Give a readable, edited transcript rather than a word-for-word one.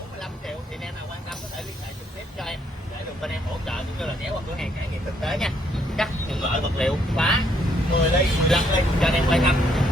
45 triệu thì anh em nào quan tâm có thể liên hệ trực tiếp cho em để được bên em hỗ trợ cũng như là ghé qua cửa hàng trải nghiệm thực tế nha. Cắt những loại vật liệu phá 10 ly 15 ly cho anh em quan tâm.